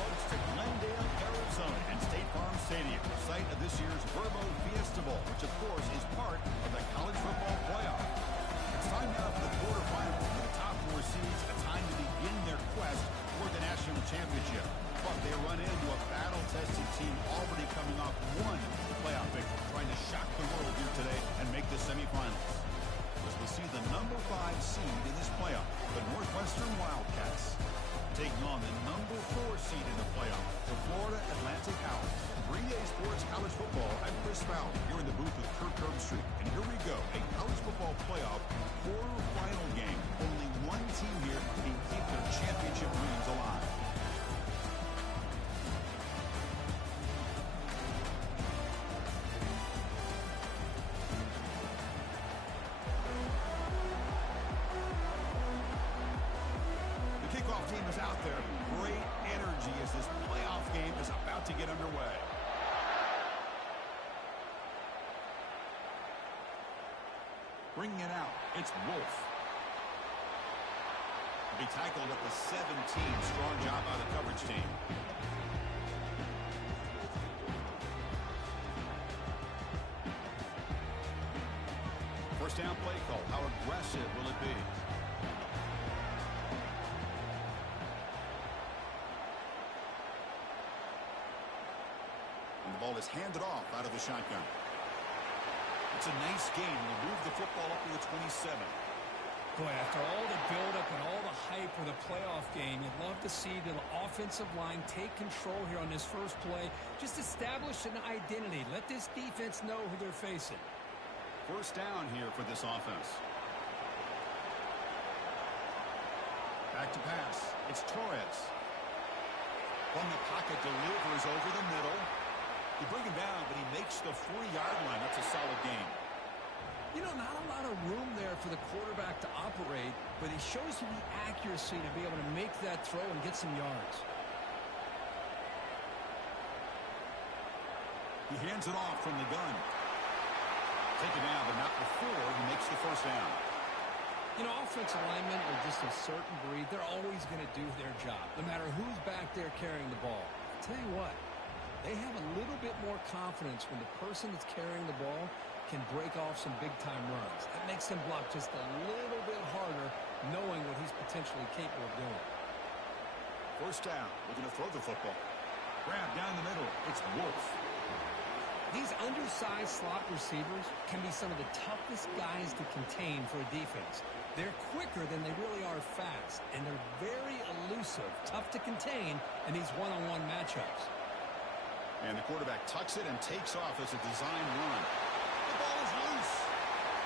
folks, to Glendale, Arizona, and State Farm Stadium, the site of this year's Verbo Fiesta Bowl, which, of course, is part of the college football playoff. It's time now for the quarterfinals, with the top four seeds, a time to begin their quest for the national championship. But they run into a battle-tested team already coming off one playoff victory, trying to shock the world here today and make the semifinals. As we'll see the number 5 seed in this playoff, the Northwestern Wildcats, taking on the number 4 seed in the playoff, the Florida Atlantic Owls. 3-Day Sports College Football. I'm Chris Fowler here in the booth with Kirk Herbstreit. And here we go, a college football playoff quarterfinal game. Only one team here can keep their championship dreams alive. Team is out there. Great energy as this playoff game is about to get underway. Bringing it out, it's Wolf. He'll be tackled at the 17. Strong job by the coverage team. First down play call. How aggressive will it be? The ball is handed off out of the shotgun. It's a nice game. We'll move the football up to the 27. Boy, after all the buildup and all the hype for the playoff game, you'd love to see the offensive line take control here on this first play. Just establish an identity. Let this defense know who they're facing. First down here for this offense. Back to pass. It's Torres. From the pocket, delivers over the middle. You bring him down, but he makes the 40-yard line. That's a solid game. You know, not a lot of room there for the quarterback to operate, but he shows you the accuracy to be able to make that throw and get some yards. He hands it off from the gun. Taken down, but not before he makes the first down. You know, offensive linemen are just a certain breed. They're always going to do their job, no matter who's back there carrying the ball. I'll tell you what. They have a little bit more confidence when the person that's carrying the ball can break off some big-time runs. That makes them block just a little bit harder, knowing what he's potentially capable of doing. First down. We're going to throw the football. Grab down the middle. It's Wolf. These undersized slot receivers can be some of the toughest guys to contain for a defense. They're quicker than they really are fast, and they're very elusive, tough to contain in these one-on-one matchups. And the quarterback tucks it and takes off as a design run. The ball is loose.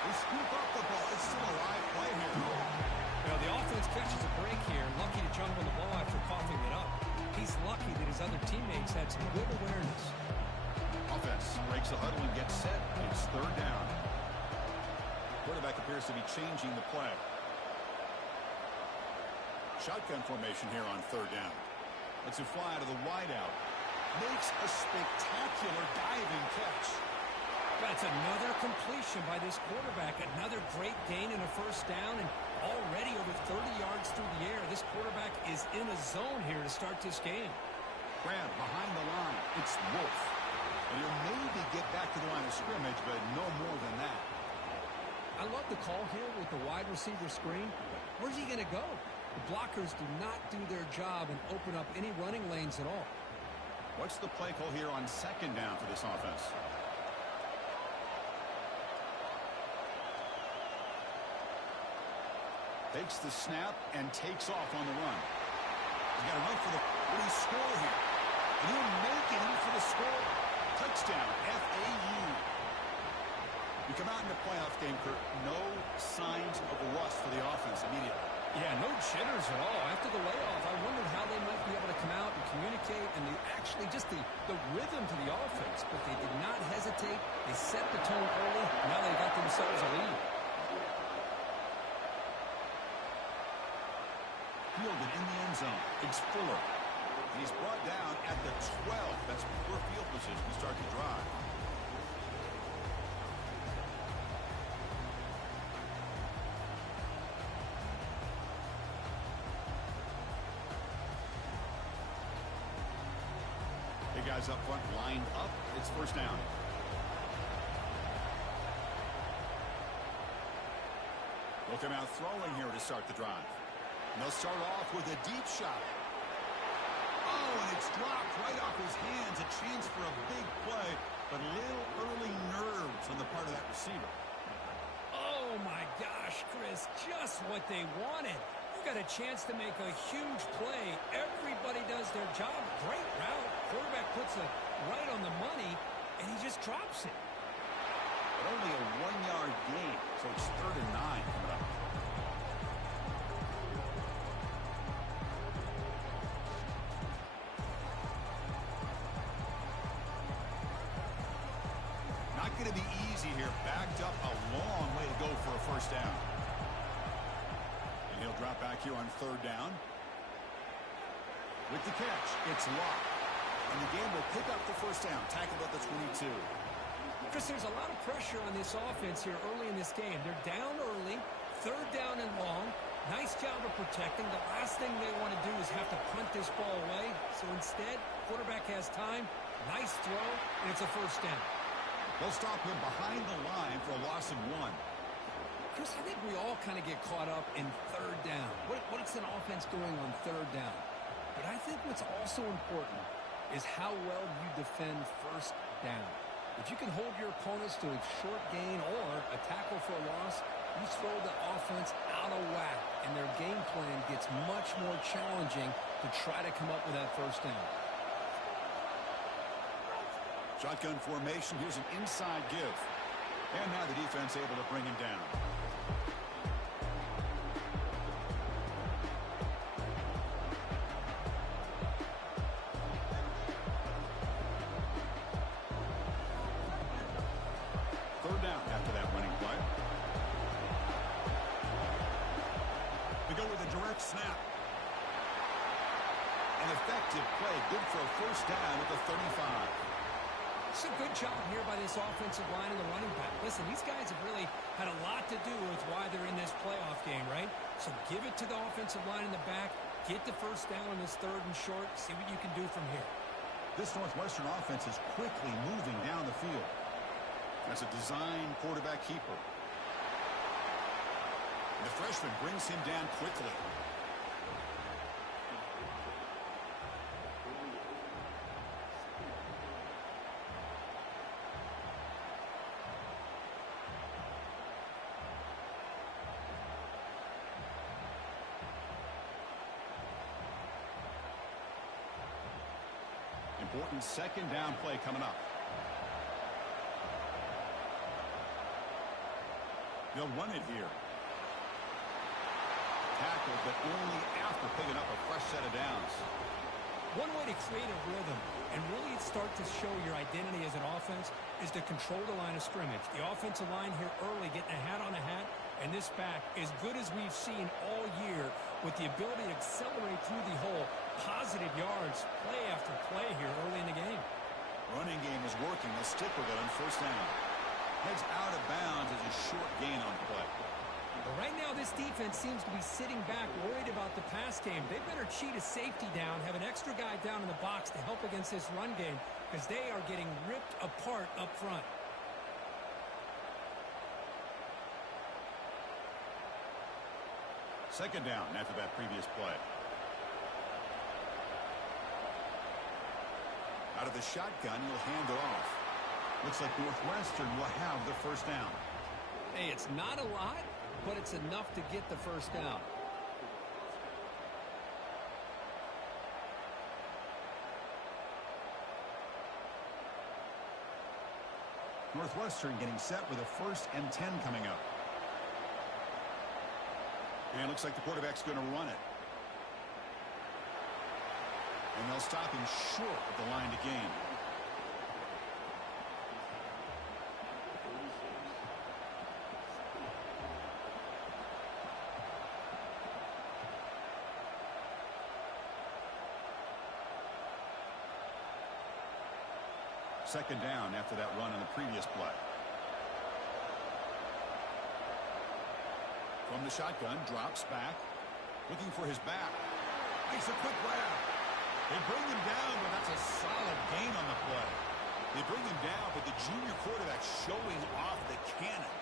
They scoop up the ball. It's still a live play here. You know, the offense catches a break here. Lucky to jump on the ball after coughing it up. He's lucky that his other teammates had some good awareness. Offense breaks the huddle and gets set. It's third down. Quarterback appears to be changing the play. Shotgun formation here on third down. Lets it fly to the wideout. Makes a spectacular diving catch. That's another completion by this quarterback. Another great gain in a first down, and already over 30 yards through the air. This quarterback is in a zone here to start this game. Grab behind the line. It's Wolf. And he'll maybe get back to the line of scrimmage, but no more than that. I love the call here with the wide receiver screen. Where's he going to go? The blockers do not do their job and open up any running lanes at all. What's the play call here on second down for this offense? Takes the snap and takes off on the run. He's got to run for the... Will he score here? Can he make it in for the score? Touchdown, FAU. We come out in the playoff game, Kurt. No signs of rust for the offense immediately. Yeah, no jitters at all. After the layoff, I wondered how they might be able to come out and communicate and actually just the rhythm to the offense. But they did not hesitate. They set the tone early. Now they got themselves a lead. Fielded in the end zone. It's Fuller. He's brought down at the 12. That's poor field position to start the drive. guys up front lined up. It's first down. They'll come out throwing here to start the drive. And they'll start off with a deep shot. Oh, and it's dropped right off his hands. A chance for a big play, but a little early nerves on the part of that receiver. Oh, my gosh, Chris, just what they wanted. You got a chance to make a huge play. Everybody does their job. Great route. Quarterback puts it right on the money, and he just drops it. But only a 1-yard gain, so it's 3rd and 9 coming up. Not going to be easy here. Backed up a long way to go for a first down. And he'll drop back here on 3rd down. With the catch, it's locked. And the game will pick up the first down. Tackled at the 22. Chris, there's a lot of pressure on this offense here early in this game. They're down early, 3rd down and long. Nice job of protecting. The last thing they want to do is have to punt this ball away. So instead, quarterback has time. Nice throw, and it's a first down. They'll stop him behind the line for a loss of 1. Chris, I think we all kind of get caught up in 3rd down. What's an offense doing on 3rd down? But I think what's also important is how well you defend 1st down. If you can hold your opponents to a short gain or a tackle for a loss, you throw the offense out of whack, and their game plan gets much more challenging to try to come up with that first down. Shotgun formation. Here's an inside give. And now the defense able to bring him down. Snap. An effective play. Good for a first down at the 35. It's a good job here by this offensive line and the running back. Listen, these guys have really had a lot to do with why they're in this playoff game, right? So give it to the offensive line in the back. Get the first down on this 3rd and short. See what you can do from here. This Northwestern offense is quickly moving down the field. That's a design quarterback keeper. The freshman brings him down quickly. Important 2nd down play coming up. They'll run it here. Tackled, but only after picking up a fresh set of downs. One way to create a rhythm and really start to show your identity as an offense is to control the line of scrimmage. The offensive line here early getting a hat on a hat, and this back as good as we've seen all year with the ability to accelerate through the hole. Positive yards, play after play here early in the game. Running game is working. They'll stick with it on first down. Heads out of bounds as a short gain on the play. But right now, this defense seems to be sitting back, worried about the pass game. They better cheat a safety down, have an extra guy down in the box to help against this run game, because they are getting ripped apart up front. Second down after that previous play. Out of the shotgun, he'll hand it off. Looks like Northwestern will have the first down. Hey, it's not a lot, but it's enough to get the first down. Northwestern getting set with a 1st and 10 coming up. And looks like the quarterback's going to run it. And they'll stop him short of the line to gain. Second down after that run on the previous play. From the shotgun, drops back, looking for his back. Makes a quick grab. They bring him down, but that's a solid gain on the play. They bring him down, but the junior quarterback showing off the cannon.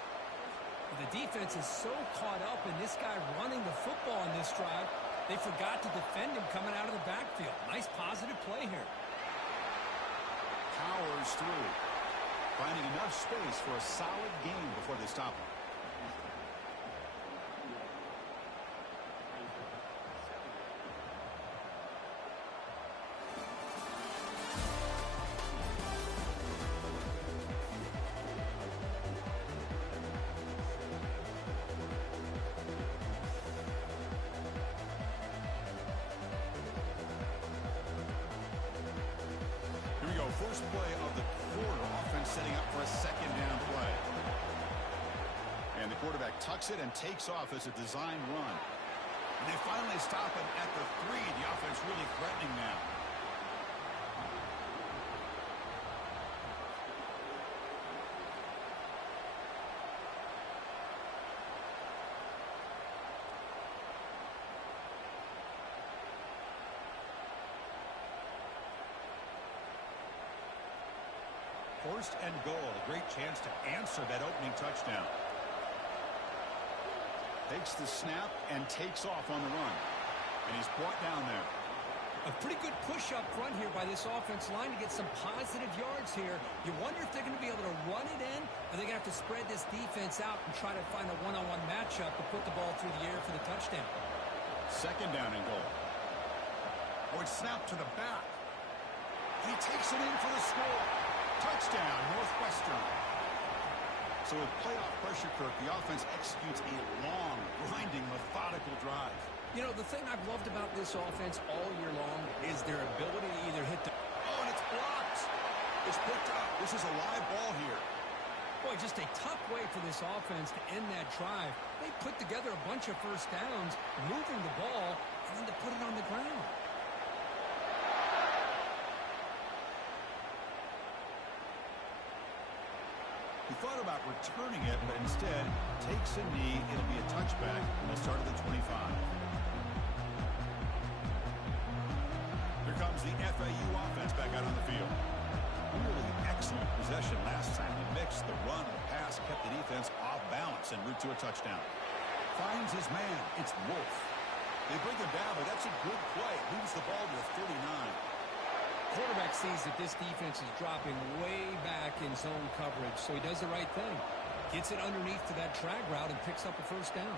The defense is so caught up in this guy running the football in this drive, they forgot to defend him coming out of the backfield. Nice positive play here. Powers through, finding enough space for a solid gain before they stop him. First play of the quarter, offense setting up for a second down play. And the quarterback tucks it and takes off as a design run. And they finally stop him at the 3. The offense really threatening now. First and goal, a great chance to answer that opening touchdown. Takes the snap and takes off on the run. And he's brought down there. A pretty good push up front here by this offense line to get some positive yards here. You wonder if they're going to be able to run it in, or they're going to have to spread this defense out and try to find a one-on-one matchup to put the ball through the air for the touchdown. Second down and goal. Oh, it's snapped to the back. He takes it in for the score. Touchdown, Northwestern. So with playoff pressure, Kirk, the offense executes a long, grinding, methodical drive. You know, the thing I've loved about this offense all year long is their ability to either hit the... Oh, and it's blocked. It's picked up. This is a live ball here. Boy, just a tough way for this offense to end that drive. They put together a bunch of first downs, moving the ball, and then to put it on the ground. He thought about returning it, but instead takes a knee. It'll be a touchback, and they'll start at the 25. Here comes the FAU offense back out on the field. Really excellent possession last time. The mix, the run, the pass kept the defense off balance en route to a touchdown. Finds his man. It's Wolf. They bring him down, but that's a good play. Moves the ball to the 39. Quarterback sees that this defense is dropping way back in zone coverage, so he does the right thing. Gets it underneath to that drag route and picks up a first down.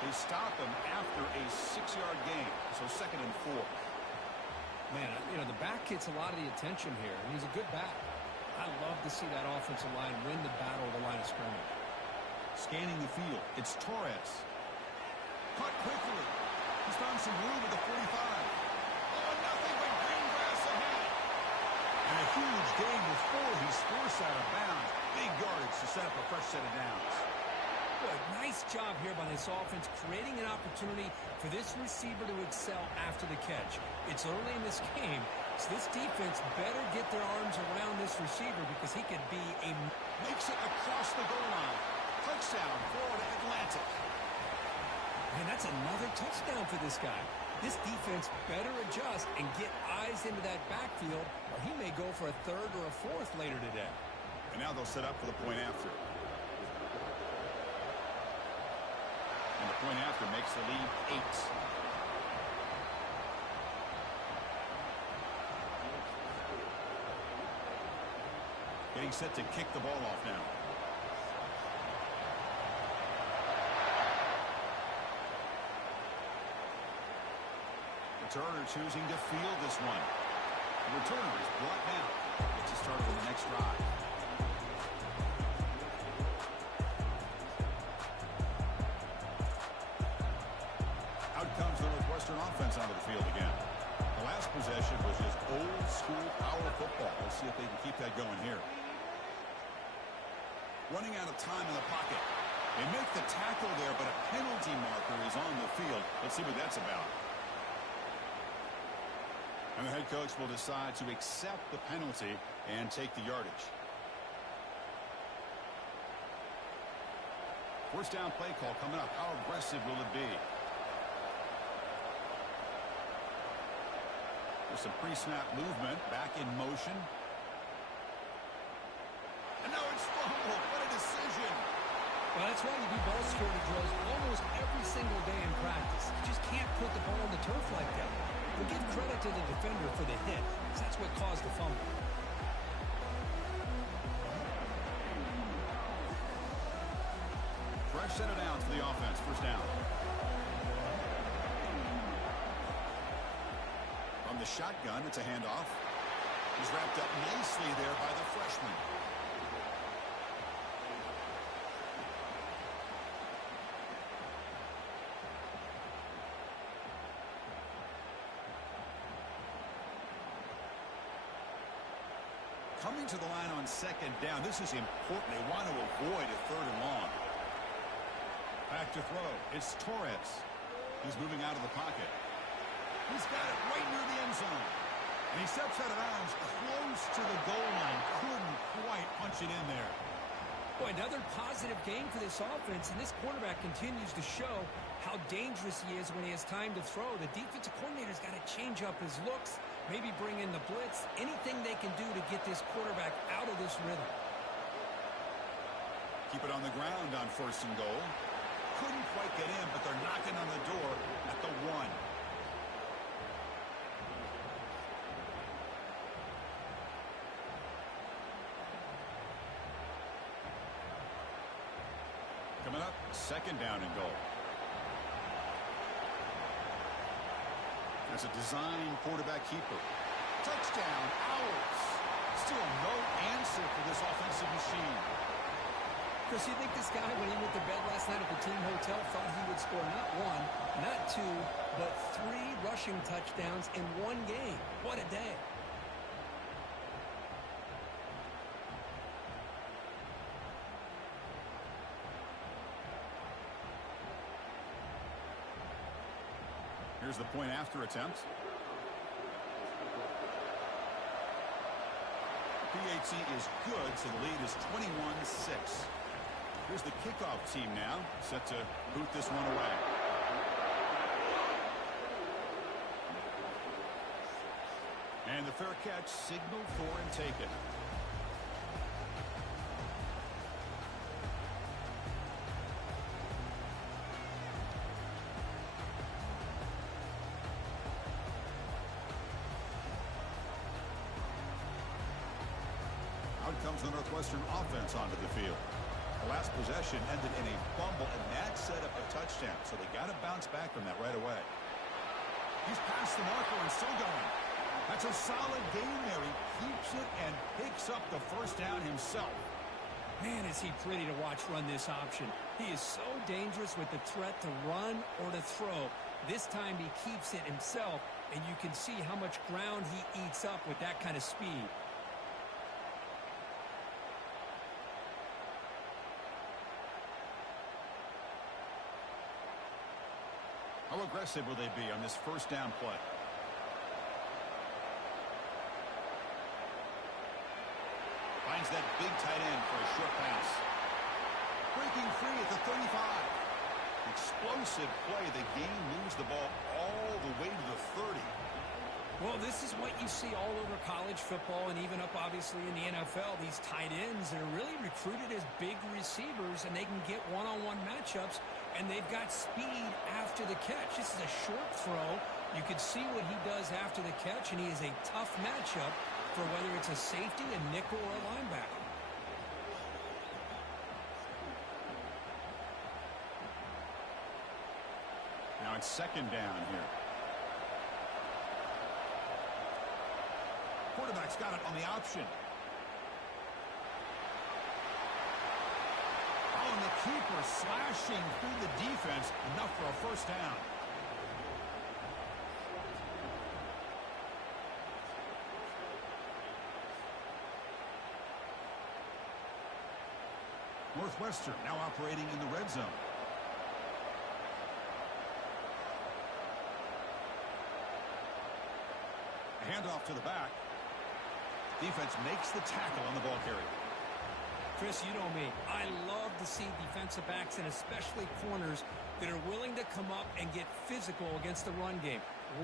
They stop him after a 6-yard gain, so second and 4. Man, you know, the back gets a lot of the attention here, and he's a good back. I love to see that offensive line win the battle of the line of scrimmage. Scanning the field, it's Torres. Cut quickly. He's found some room at the 45. Nothing but green grass ahead. And a huge gain before he's forced out of bounds. Big yardage to set up a fresh set of downs. Boy, nice job here by this offense, creating an opportunity for this receiver to excel after the catch. It's early in this game, so this defense better get their arms around this receiver because he could be a... Makes it across the goal line. Touchdown, Florida Atlantic. Man, that's another touchdown for this guy. This defense better adjust and get eyes into that backfield, or he may go for a third or a fourth later today. And now they'll set up for the point after. And the point after makes the lead 8. Getting set to kick the ball off now. Returner choosing to field this one. The returner is brought down. Gets us started on the next drive. Out comes the Northwestern offense onto the field again. The last possession was just old school power football. Let's see if they can keep that going here. Running out of time in the pocket. They make the tackle there, but a penalty marker is on the field. Let's see what that's about. And the head coach will decide to accept the penalty and take the yardage. First down play call coming up. How aggressive will it be? There's some pre-snap movement. Back in motion. And now it's fumbled. What a decision. Well, that's why you do ball security drills almost every single day in practice. You just can't put the ball on the turf like that. But give credit to the defender for the hit, because that's what caused the fumble. Fresh set of downs for the offense. First down. From the shotgun, it's a handoff. He's wrapped up nicely there by the freshman. Coming to the line on second down. This is important. They want to avoid a third and long. Back to throw. It's Torres. He's moving out of the pocket. He's got it right near the end zone. And he steps out of bounds close to the goal line. Couldn't quite punch it in there. Boy, another positive game for this offense, and this quarterback continues to show how dangerous he is when he has time to throw. The defensive coordinator's got to change up his looks, maybe bring in the blitz, anything they can do to get this quarterback out of this rhythm. Keep it on the ground on first and goal. Couldn't quite get in, but they're knocking on the door at the 1. Coming up, second down and goal. That's a design quarterback keeper. Touchdown, Owls. Still no answer for this offensive machine. Chris, you think this guy, when he went to bed last night at the team hotel, thought he would score not 1, not 2, but 3 rushing touchdowns in one game? What a day. Here's the point after attempt. PAT is good, so the lead is 21-6. Here's the kickoff team now, set to boot this one away. And the fair catch signaled for and taken. Out comes the Northwestern offense onto the field. The last possession ended in a fumble, and that set up a touchdown, so they got to bounce back from that right away. He's past the marker and still going. That's a solid game there. He keeps it and picks up the first down himself. Man, is he pretty to watch run this option. He is so dangerous with the threat to run or to throw. This time he keeps it himself, and you can see how much ground he eats up with that kind of speed. How aggressive will they be on this first down play? Finds that big tight end for a short pass. Breaking free at the 35. Explosive play. The game moves the ball all the way to the 30. Well, this is what you see all over college football and even up, obviously, in the NFL. These tight ends that are really recruited as big receivers, and they can get one-on-one matchups, and they've got speed after the catch. This is a short throw. You can see what he does after the catch, and he is a tough matchup for whether it's a safety, a nickel, or a linebacker. Now it's second down here. Quarterback's got it on the option. Oh, and the keeper slashing through the defense. Enough for a first down. Northwestern now operating in the red zone. A handoff to the back. Defense makes the tackle on the ball carrier. Chris, you know me. I love to see defensive backs and especially corners that are willing to come up and get physical against the run game.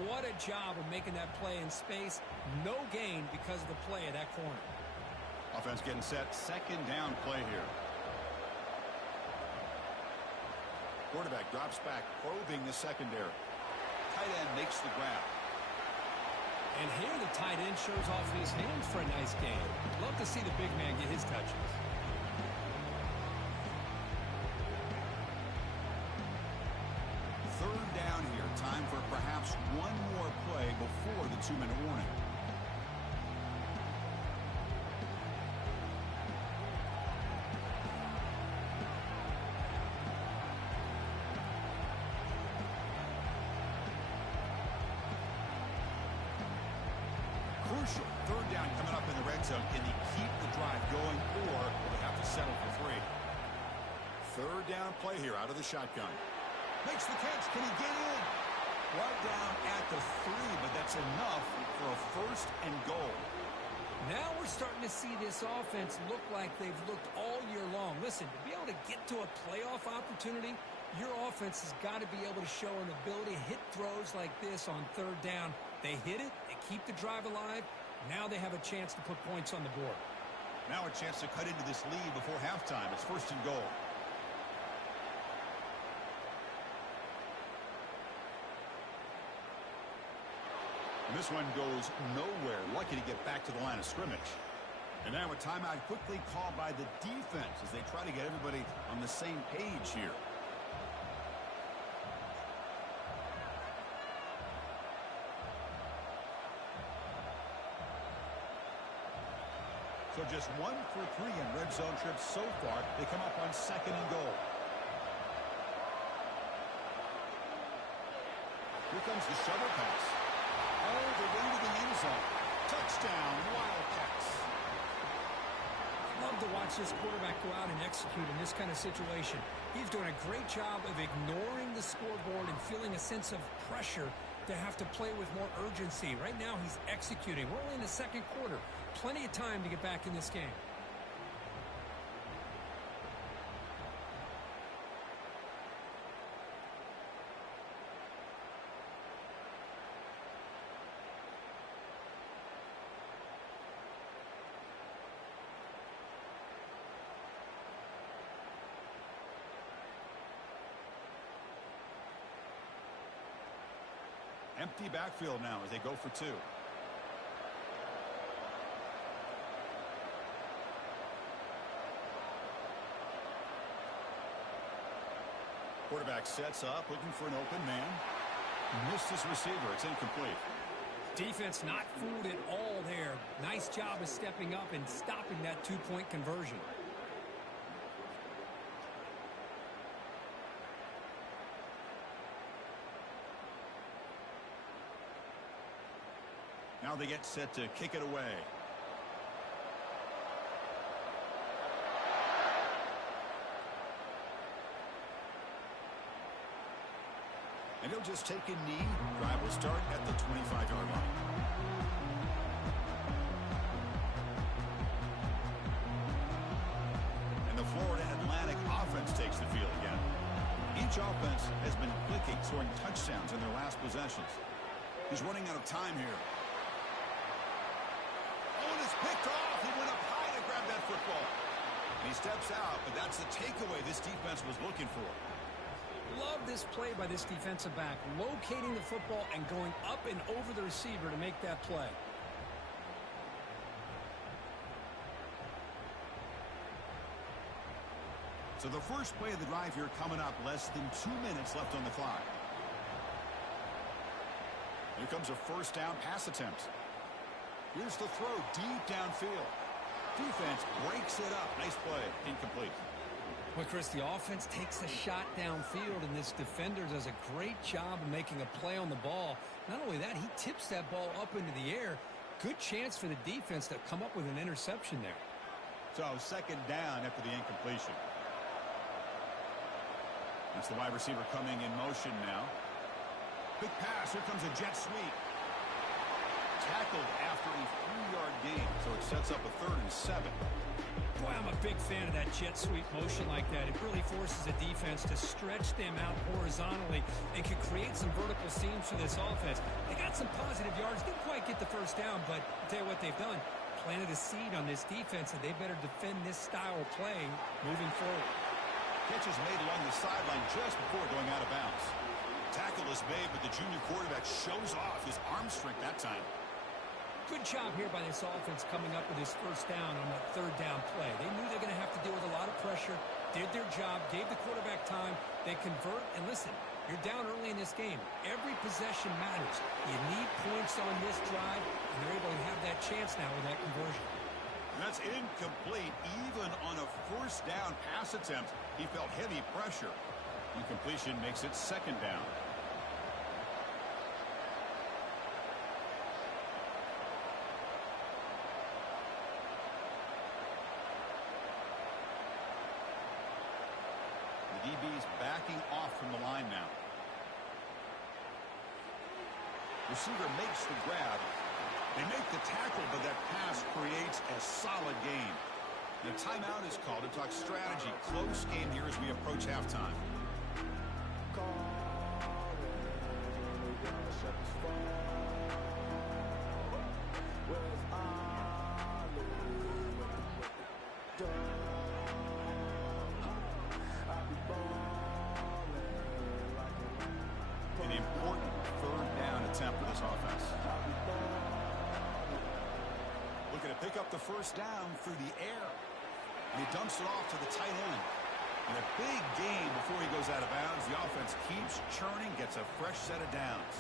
What a job of making that play in space. No gain because of the play of that corner. Offense getting set. Second down play here. Quarterback drops back, probing the secondary. Tight end makes the grab. And here the tight end shows off his hands for a nice game. Love to see the big man get his touches. Third down here. Time for perhaps one more play before the 2-minute warning. Crucial. Third down coming up in the red zone. Can they keep the drive going, or will they have to settle for 3? Third down play here out of the shotgun. Makes the catch. Can he get in? Right down at the 3, but that's enough for a first and goal. Now we're starting to see this offense look like they've looked all year long. Listen, to be able to get to a playoff opportunity, your offense has got to be able to show an ability to hit throws like this on third down. They hit it, they keep the drive alive. Now they have a chance to put points on the board. Now a chance to cut into this lead before halftime. It's first and goal. And this one goes nowhere. Lucky to get back to the line of scrimmage. And now a timeout quickly called by the defense as they try to get everybody on the same page here. So just 1 for 3 in red zone trips so far. They come up on second and goal. Here comes the shovel pass. All the way to the end zone. Touchdown, Wildcats. Love to watch this quarterback go out and execute in this kind of situation. He's doing a great job of ignoring the scoreboard and feeling a sense of pressure to have to play with more urgency. Right now he's executing. We're only in the second quarter. Plenty of time to get back in this game. Empty backfield now as they go for 2. Quarterback sets up, looking for an open man. Missed his receiver. It's incomplete. Defense not fooled at all there. Nice job of stepping up and stopping that 2-point conversion. Now they get set to kick it away. And he'll just take a knee. Drive will start at the 25-yard line. And the Florida Atlantic offense takes the field again. Each offense has been clicking, scoring touchdowns in their last possessions. He's running out of time here. Oh, and it's picked off. He went up high to grab that football. And he steps out, but that's the takeaway this defense was looking for. Love this play by this defensive back, locating the football and going up and over the receiver to make that play. So the first play of the drive here coming up, less than 2 minutes left on the clock. Here comes a first down pass attempt. Here's the throw deep downfield. Defense breaks it up. Nice play. Incomplete. Well, Chris, the offense takes a shot downfield, and this defender does a great job of making a play on the ball. Not only that, he tips that ball up into the air. Good chance for the defense to come up with an interception there. So second down after the incompletion. That's the wide receiver coming in motion now. Big pass. Here comes a jet sweep. Tackled after a 3-yard gain, so it sets up a 3rd and 7. Boy, I'm a big fan of that jet sweep motion like that. It really forces a defense to stretch them out horizontally and can create some vertical seams for this offense. They got some positive yards. Didn't quite get the first down, but I'll tell you what they've done. Planted a seed on this defense, and they better defend this style of play moving forward. Catch is made along the sideline just before going out of bounds. Tackle is made, but the junior quarterback shows off his arm strength that time. Good job here by this offense coming up with his first down on that third down play. They knew they're going to have to deal with a lot of pressure, did their job, gave the quarterback time. They convert, and listen, you're down early in this game. Every possession matters. You need points on this drive, and they're able to have that chance now with that conversion. That's incomplete. Even on a first down pass attempt, he felt heavy pressure. Incompletion makes it second down. The DB's backing off from the line now. Receiver makes the grab. They make the tackle, but that pass creates a solid gain. The timeout is called to talk strategy. Close game here as we approach halftime. An important third down attempt for this offense. Looking to pick up the first down through the air. And he dumps it off to the tight end. And a big gain before he goes out of bounds. The offense keeps churning, gets a fresh set of downs.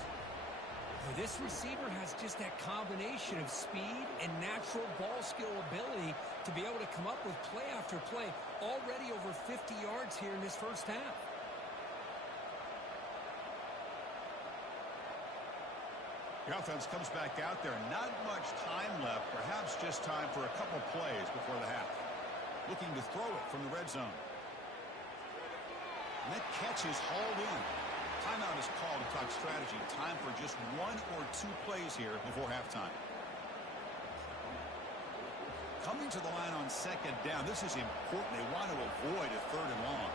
This receiver has just that combination of speed and natural ball skill ability to be able to come up with play after play. Already over 50 yards here in this first half. The offense comes back out there. Not much time left. Perhaps just time for a couple plays before the half. Looking to throw it from the red zone. And that catch is hauled in. Timeout is called to talk strategy. Time for just one or two plays here before halftime. Coming to the line on second down. This is important. They want to avoid a third and long.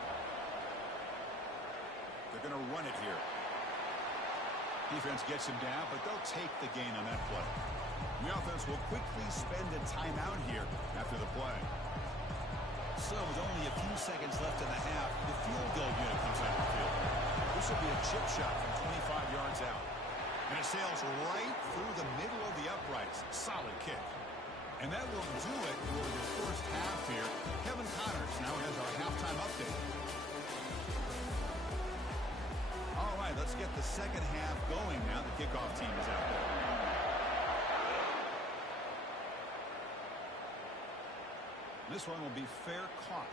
They're going to run it here. Defense gets him down, but they'll take the gain on that play. The offense will quickly spend a timeout here after the play. So with only a few seconds left in the half, the field goal unit comes out of the field. This will be a chip shot from 25 yards out. And it sails right through the middle of the uprights. Solid kick. And that will do it for the first half here. Kevin Connors now has our halftime update. All right, let's get the second half going now. The kickoff team is out there. This one will be fair caught.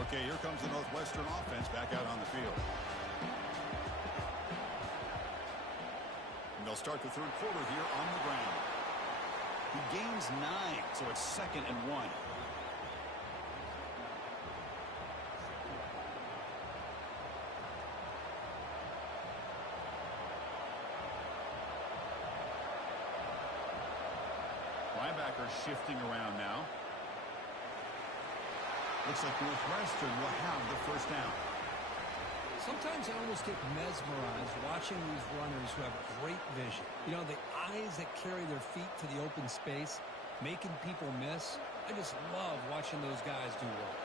Okay, here comes the Northwestern offense back out on the field. And they'll start the third quarter here on the ground. He gains 9, so it's 2nd and 1. Linebacker shifting around now. Looks like Northwestern will have the first down. Sometimes I almost get mesmerized watching these runners who have great vision. You know, the eyes that carry their feet to the open space, making people miss. I just love watching those guys do work.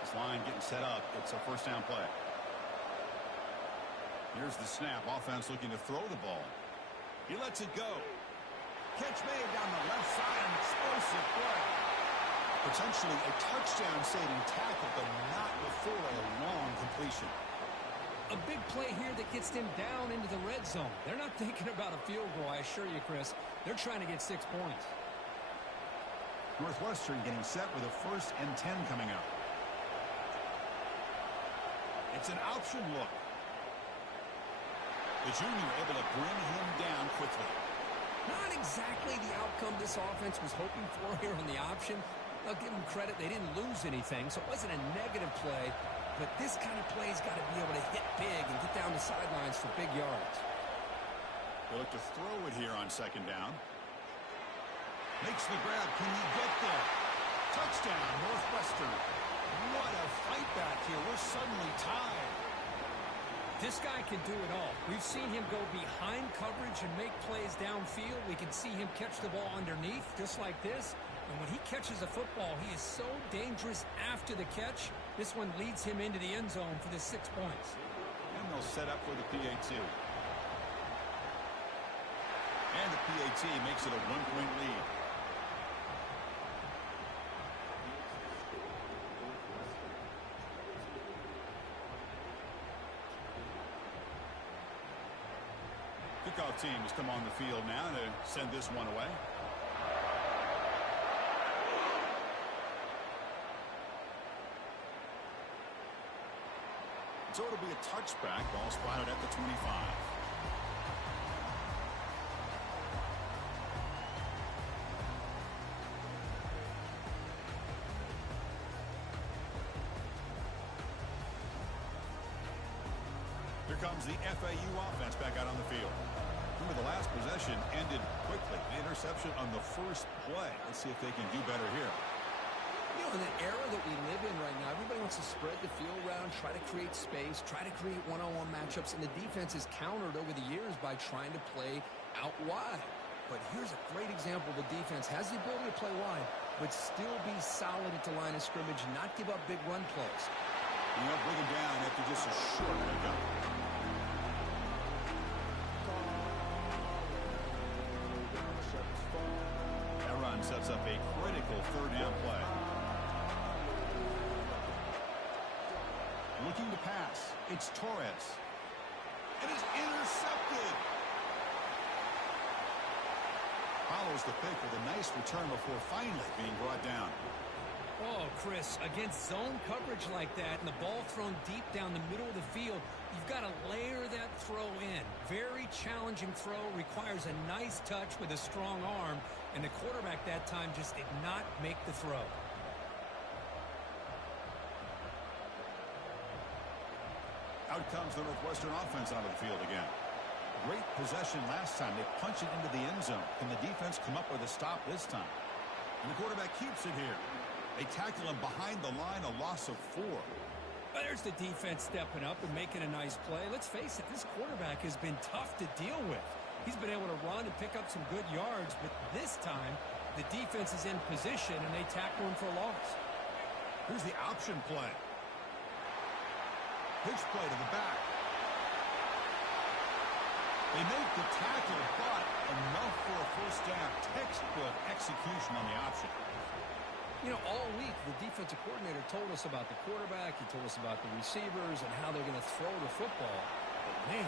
This line getting set up. It's a first down play. Here's the snap. Offense looking to throw the ball. He lets it go. Catch made down the left side. An explosive play. Potentially a touchdown-saving tackle, but not before a long completion. A big play here that gets them down into the red zone. They're not thinking about a field goal, I assure you, Chris. They're trying to get 6 points. Northwestern getting set with a 1st and 10 coming up. It's an option look. The junior able to bring him down quickly. Not exactly the outcome this offense was hoping for here on the option. I'll give them credit. They didn't lose anything, so it wasn't a negative play. But this kind of play's got to be able to hit big and get down the sidelines for big yards. They look to throw it here on second down. Makes the grab. Can he get there? Touchdown, Northwestern. What a fight back here. We're suddenly tied. This guy can do it all. We've seen him go behind coverage and make plays downfield. We can see him catch the ball underneath, just like this. And when he catches a football, he is so dangerous after the catch. This one leads him into the end zone for the 6 points. And they'll set up for the PAT. And the PAT makes it a 1-point lead. Kickoff team has come on the field now to send this one away. So it'll be a touchback. Ball spotted at the 25. Here comes the FAU offense back out on the field. Remember, the last possession ended quickly. The interception on the first play. Let's see if they can do better here. You know, in the era that we live in right now, everybody wants to spread the field around, try to create space, try to create one-on-one matchups, and the defense is countered over the years by trying to play out wide. But here's a great example. The defense has the ability to play wide, but still be solid at the line of scrimmage, not give up big run plays. You know, bring him down after just a short pickup. That run sets up a critical third down play. Looking to pass. It's Torres. It is intercepted. Follows the pick with a nice return before finally being brought down. Oh, Chris, against zone coverage like that and the ball thrown deep down the middle of the field, you've got to layer that throw in. Very challenging throw, requires a nice touch with a strong arm, and the quarterback that time just did not make the throw. Out comes the Northwestern offense out of the field again. Great possession last time. They punch it into the end zone. Can the defense come up with a stop this time? And the quarterback keeps it here. They tackle him behind the line, a loss of 4. There's the defense stepping up and making a nice play. Let's face it, this quarterback has been tough to deal with. He's been able to run and pick up some good yards, but this time the defense is in position and they tackle him for a loss. Here's the option play. Pitch play to the back. They make the tackle, but enough for a first down. Textbook execution on the option. You know, all week the defensive coordinator told us about the quarterback. He told us about the receivers and how they're going to throw the football. But, man,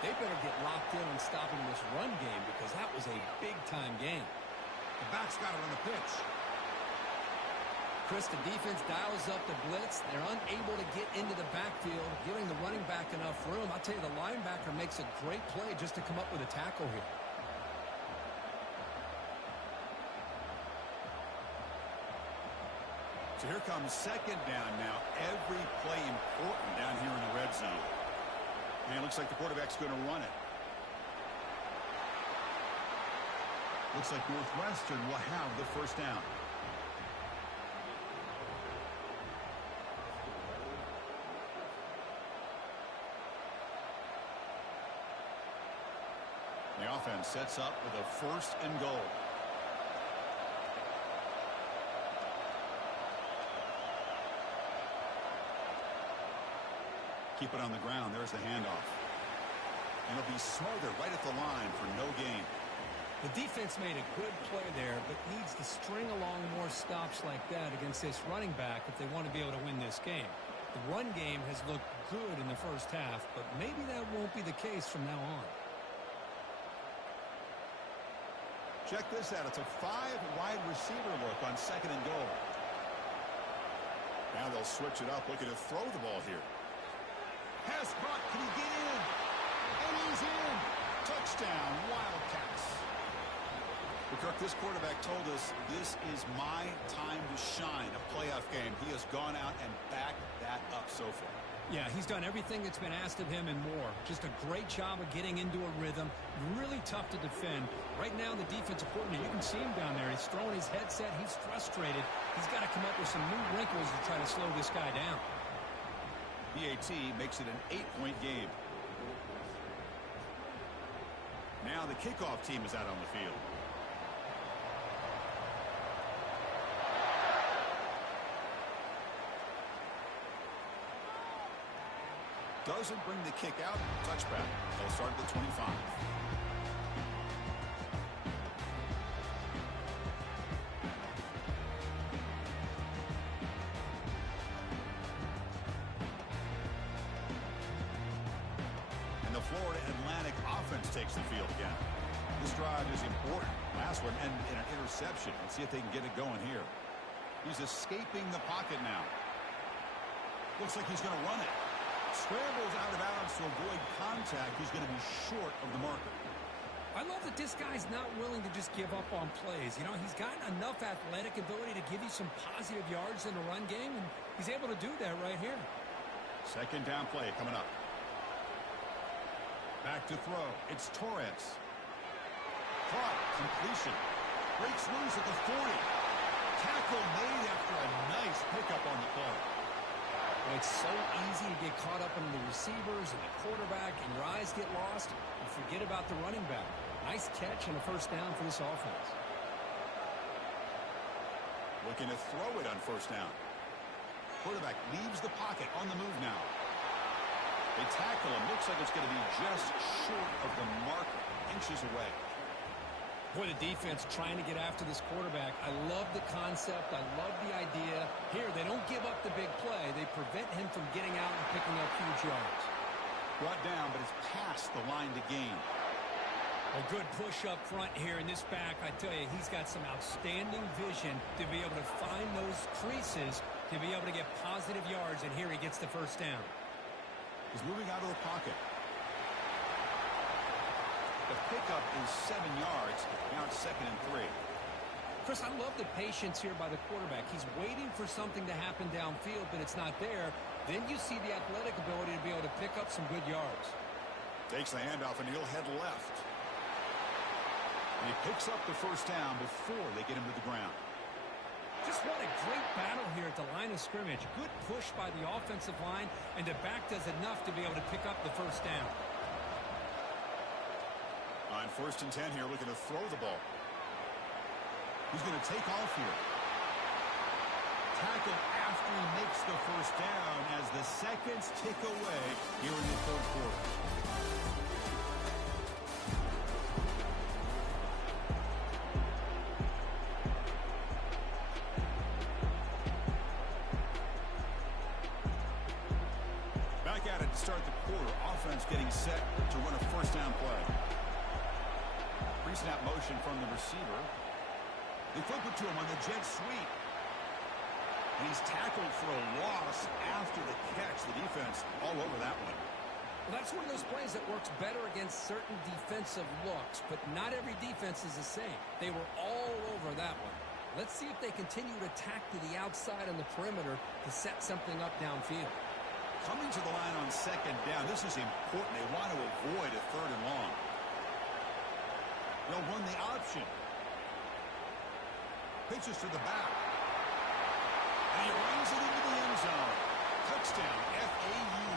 they better get locked in on stopping this run game because that was a big-time game. The back's got it on the pitch. Chris, the defense dials up the blitz. They're unable to get into the backfield, giving the running back enough room. I'll tell you, the linebacker makes a great play just to come up with a tackle here. So here comes second down now. Every play important down here in the red zone. And it looks like the quarterback's going to run it. Looks like Northwestern will have the first down. The offense sets up with a first and goal. Keep it on the ground. There's the handoff. And it'll be smothered right at the line for no gain. The defense made a good play there, but needs to string along more stops like that against this running back if they want to be able to win this game. The run game has looked good in the first half, but maybe that won't be the case from now on. Check this out. It's a 5-wide receiver look on second and goal. Now they'll switch it up, looking to throw the ball here. Pass caught. Can he get in? And he's in. Touchdown, Wildcats. Well, Kirk, this quarterback told us this is my time to shine, a playoff game. He has gone out and backed that up so far. Yeah, he's done everything that's been asked of him and more. Just a great job of getting into a rhythm. Really tough to defend. Right now, the defensive coordinator, you can see him down there. He's throwing his headset. He's frustrated. He's got to come up with some new wrinkles to try to slow this guy down. BAT makes it an 8-point game. Now the kickoff team is out on the field. Doesn't bring the kick out. Touchback. They'll start at the 25. And the Florida Atlantic offense takes the field again. This drive is important. Last one ended in an interception. Let's see if they can get it going here. He's escaping the pocket now. Looks like he's going to run it. Scrambles out of bounds to avoid contact. He's going to be short of the marker. I love that this guy's not willing to just give up on plays. You know, he's got enough athletic ability to give you some positive yards in the run game, and he's able to do that right here. Second down play coming up. Back to throw. It's Torres. Caught. Completion. Breaks loose at the 40. Tackle made after a nice pickup on the play. It's so easy to get caught up in the receivers and the quarterback, and your eyes get lost and forget about the running back. Nice catch and a first down for this offense. Looking to throw it on first down. Quarterback leaves the pocket on the move now. They tackle him. Looks like it's going to be just short of the marker. Inches away. Boy, the defense trying to get after this quarterback. I love the concept. I love the idea. Here, they don't give up the big play. They prevent him from getting out and picking up huge yards. Brought down, but it's past the line to gain. A good push up front here in this back. I tell you, he's got some outstanding vision to be able to find those creases, to be able to get positive yards, and here he gets the first down. He's moving out of the pocket. The pickup is 7 yards. Now it's 2nd and 3. Chris, I love the patience here by the quarterback. He's waiting for something to happen downfield, but it's not there. Then you see the athletic ability to be able to pick up some good yards. Takes the handoff, and he'll head left. And he picks up the first down before they get him to the ground. Just what a great battle here at the line of scrimmage. Good push by the offensive line, and the back does enough to be able to pick up the first down. On 1st and 10 here, looking to throw the ball. He's going to take off here. Tackle after he makes the first down as the seconds tick away here in the 3rd quarter. Back at it to start the quarter. Offense getting set to run a first down play. Pre-snap motion from the receiver. They flip it to him on the jet sweep. And he's tackled for a loss after the catch. The defense all over that one. Well, that's one of those plays that works better against certain defensive looks, but not every defense is the same. They were all over that one. Let's see if they continue to tack to the outside on the perimeter to set something up downfield. Coming to the line on 2nd down, this is important. They want to avoid a 3rd and long. They'll run the option. Pitches to the back. And he runs it into the end zone. Touchdown, FAU.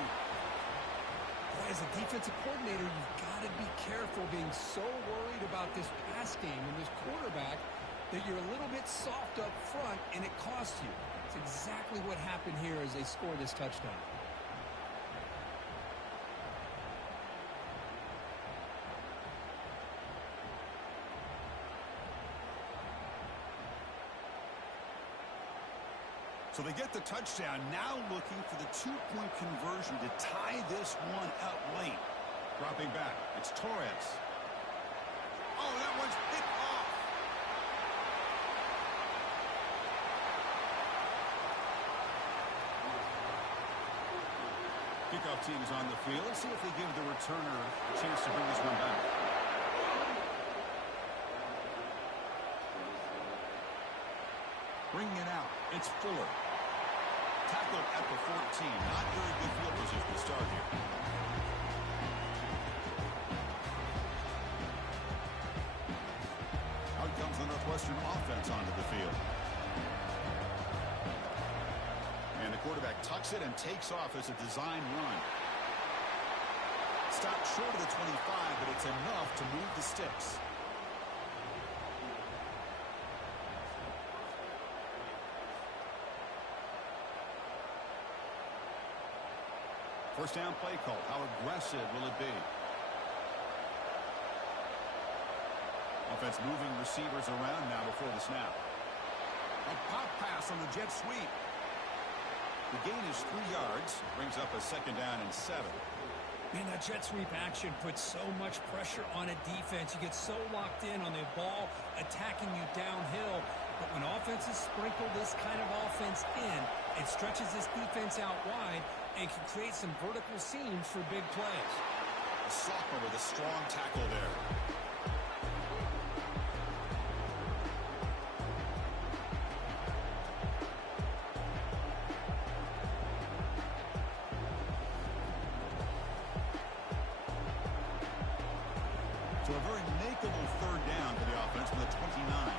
Boy, as a defensive coordinator, you've got to be careful being so worried about this pass game and this quarterback that you're a little bit soft up front, and it costs you. It's exactly what happened here as they score this touchdown. So they get the touchdown, now looking for the 2-point conversion to tie this one up late. Dropping back, it's Torres. Oh, that one's picked off. kickoff team is on the field. Let's see if they give the returner a chance to bring this one back. Bringing it out. It's Fuller. Tackled at the 14. Not very good field position to start here. Out comes the Northwestern offense onto the field. And the quarterback tucks it and takes off as a design run. Stopped short of the 25, but it's enough to move the sticks. First down play call. How aggressive will it be? Offense moving receivers around now before the snap. A pop pass on the jet sweep. The gain is 3 yards. Brings up a second down and 7. Man, that jet sweep action puts so much pressure on a defense. You get so locked in on the ball attacking you downhill. But when offenses sprinkle this kind of offense in, it stretches this defense out wide and can create some vertical seams for big plays. A sophomore with a strong tackle there. So a very makeable third down for the offense with a 29.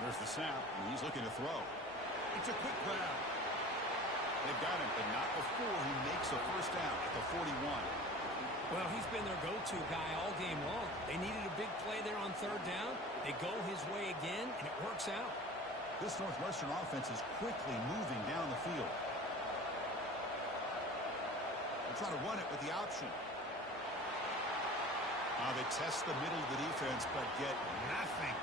There's the snap, and he's looking to throw. It's a quick grab. They've got him, but not before he makes a first down at the 41. Well, he's been their go-to guy all game long. They needed a big play there on third down. They go his way again, and it works out. This Northwestern offense is quickly moving down the field. They're trying to run it with the option. They test the middle of the defense, but get nothing.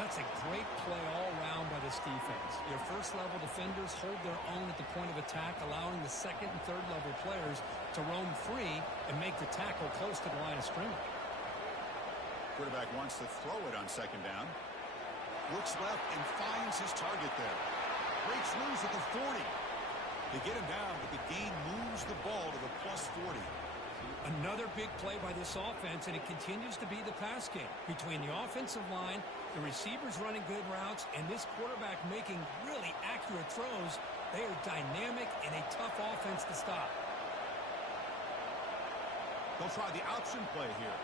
That's a great play all around by this defense. Your first-level defenders hold their own at the point of attack, allowing the second and third-level players to roam free and make the tackle close to the line of scrimmage. Quarterback wants to throw it on second down. Looks left and finds his target there. Breaks loose at the 40. They get him down, but the gain moves the ball to the plus 40. Another big play by this offense, and it continues to be the pass game. Between the offensive line, the receivers running good routes, and this quarterback making really accurate throws, they are dynamic and a tough offense to stop. They'll try the option play here.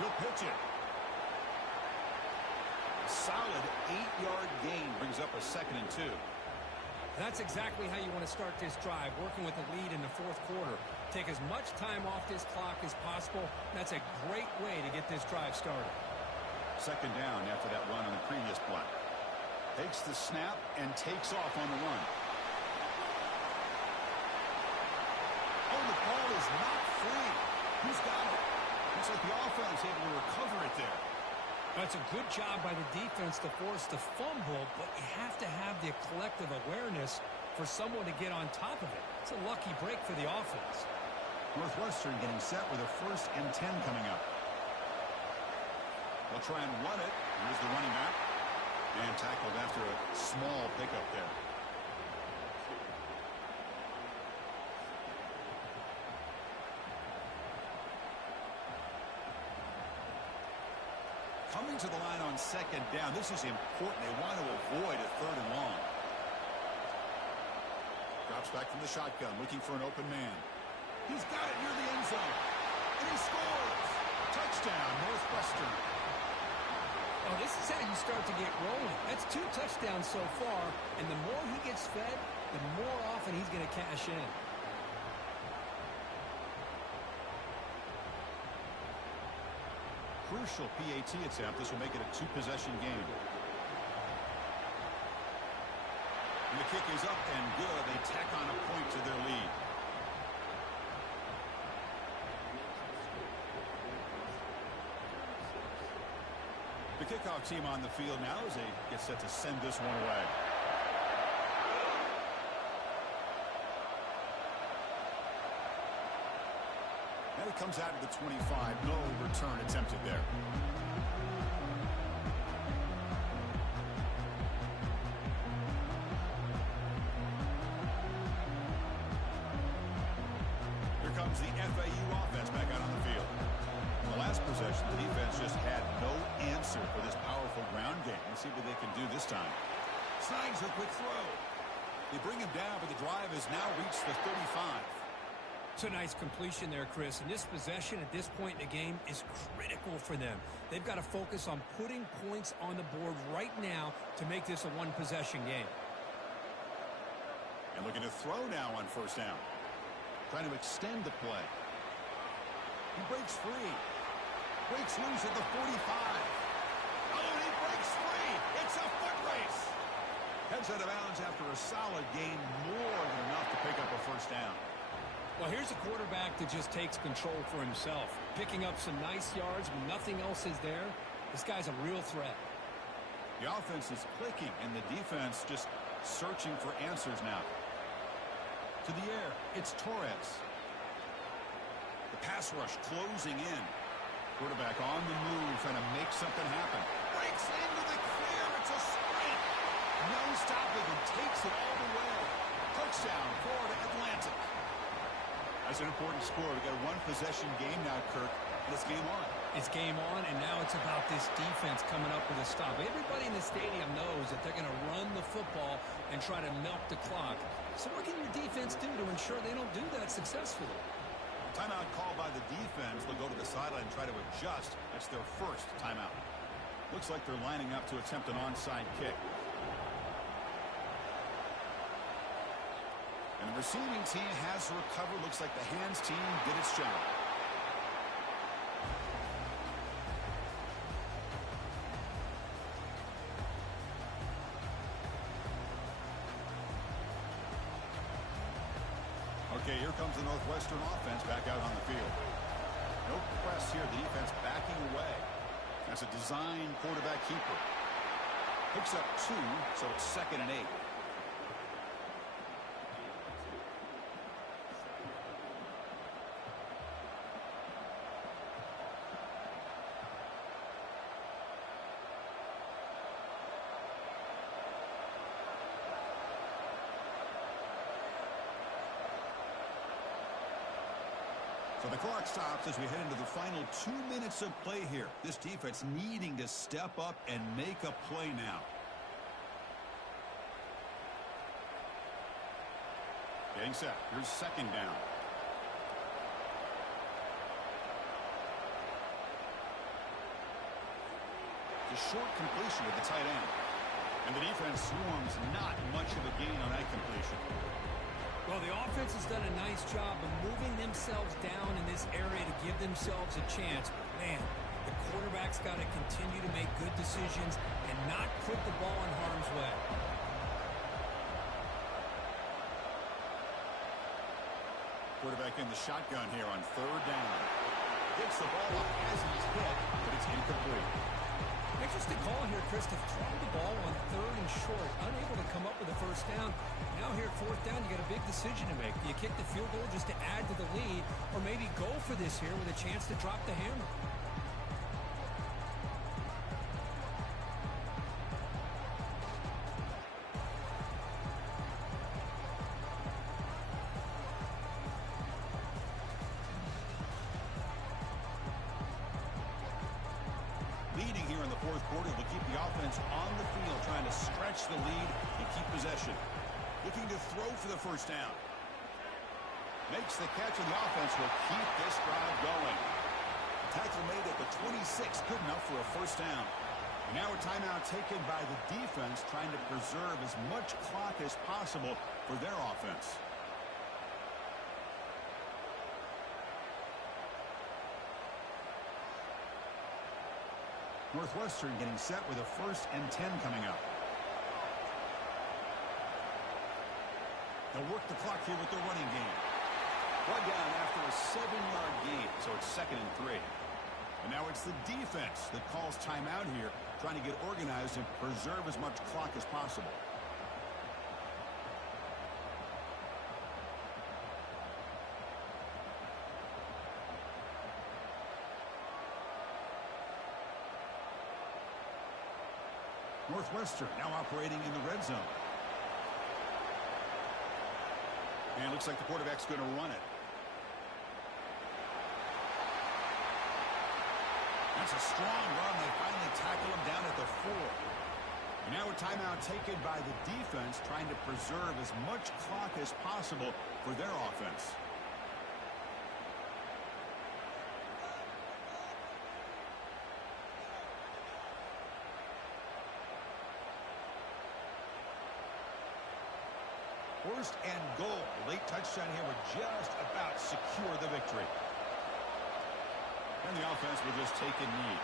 He'll pitch it. A solid 8-yard gain brings up a second and 2. That's exactly how you want to start this drive, working with the lead in the fourth quarter. Take as much time off this clock as possible. That's a great way to get this drive started. Second down after that run on the previous play. Takes the snap and takes off on the run. Oh, the ball is not free. Who's got it? Looks like the offense able to recover it there. That's a good job by the defense to force the fumble, but you have to have the collective awareness for someone to get on top of it. It's a lucky break for the offense. Northwestern getting set with a 1st and 10 coming up. They'll try and run it. Here's the running back. And tackled after a small pickup there. Coming to the line on second down. This is important. They want to avoid a 3rd and long. Drops back from the shotgun, looking for an open man. He's got it near the end zone. And he scores! Touchdown, Northwestern. Oh, this is how you start to get rolling. That's 2 touchdowns so far, and the more he gets fed, the more often he's going to cash in. Crucial PAT attempt. This will make it a 2-possession game. And the kick is up and good. They tack on a point to their lead. The kickoff team on the field now as they get set to send this one away. And it comes out of the 25. No return attempted there. comes the FAU offense back out on the field. In the last possession, the defense just had no answer for this powerful ground game. Let's see what they can do this time. Snags a quick throw. They bring him down, but the drive has now reached the 35. It's a nice completion there, Chris. And this possession at this point in the game is critical for them. They've got to focus on putting points on the board right now to make this a one-possession game. And looking to throw now on first down. Trying to extend the play. He breaks free. Breaks loose at the 45. Oh, and he breaks free. It's a foot race. Heads out of bounds after a solid gain, more than enough to pick up a first down. Well, here's a quarterback that just takes control for himself. Picking up some nice yards when nothing else is there. This guy's a real threat. The offense is clicking, and the defense just searching for answers now. To the air, it's Torres. The pass rush closing in. Quarterback on the move, trying to make something happen. Breaks into the clear. It's a sprint. No stopping and takes it all the way. Touchdown, Florida Atlantic. That's an important score. We've got a one-possession game now, Kirk, and it's game on. It's game on, and now it's about this defense coming up with a stop. Everybody in the stadium knows that they're going to run the football and try to milk the clock. So what can your defense do to ensure they don't do that successfully? Timeout called by the defense. They'll go to the sideline and try to adjust. That's their first timeout. Looks like they're lining up to attempt an onside kick. And the receiving team has recovered. Looks like the hands team did its job. Okay, here comes the Northwestern offense back out on the field. No press here. The defense backing away. That's a design quarterback keeper. Picks up 2, so it's 2nd and 8. So the clock stops as we head into the final 2 minutes of play here. This defense needing to step up and make a play now. Getting set. Here's 2nd down. The short completion to the tight end. And the defense swarms not much of a gain on that completion. Well, the offense has done a nice job of moving themselves down in this area to give themselves a chance. But, man, the quarterback's got to continue to make good decisions and not put the ball in harm's way. Quarterback in the shotgun here on 3rd down. Gets the ball up as he's hit, but it's incomplete. Interesting call here, Chris, to throw the ball on 3rd and short. Unable to come up with a first down. Now here at 4th down, you got a big decision to make. Do you kick the field goal just to add to the lead, or maybe go for this here with a chance to drop the hammer? Leading here in the 4th quarter will keep the offense on the field, trying to stretch the lead and keep possession. Looking to throw for the first down. Makes the catch, and the offense will keep this drive going. Tackle made at the 26, good enough for a first down. And now a timeout taken by the defense, trying to preserve as much clock as possible for their offense. Northwestern getting set with a 1st and 10 coming up. They'll work the clock here with their running game. Brought down after a 7-yard gain, so it's 2nd and 3. And now it's the defense that calls timeout here, trying to get organized and preserve as much clock as possible. Northwestern now operating in the red zone. And it looks like the quarterback's going to run it. It's a strong run. They finally tackle him down at the 4. And now a timeout taken by the defense, trying to preserve as much clock as possible for their offense. First and goal. Late touchdown here would just about secure the victory. And the offense will just take a knee.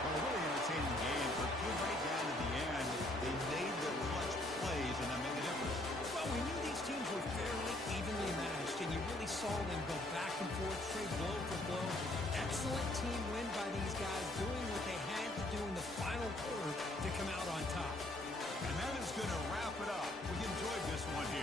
Well, a really entertaining game, but right down to the end, they made the clutch plays, and that made the difference. Well, we knew these teams were fairly evenly matched, and you really saw them go back and forth, trade blow for blow. Excellent team win by these guys, doing what they had to do in the final quarter to come out on top. And that is going to wrap it up. We enjoyed this one here.